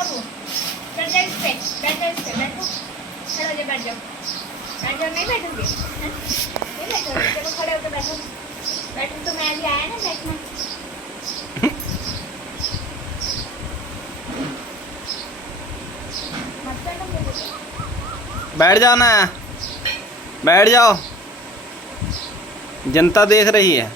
बाबू चल जा इस पे, बैठ जा इस पे, बैठो, खड़े हो जाओ, बैठ जाओ, बैठ जाओ, नहीं बैठोगे? नहीं बैठोगे? चलो खड़े होकर बैठो, बैठो तो मैं अभी आया ना बैठना। मत बैठो मेरे को। बैठ जाओ ना, बैठ जाओ, जनता देख रही है।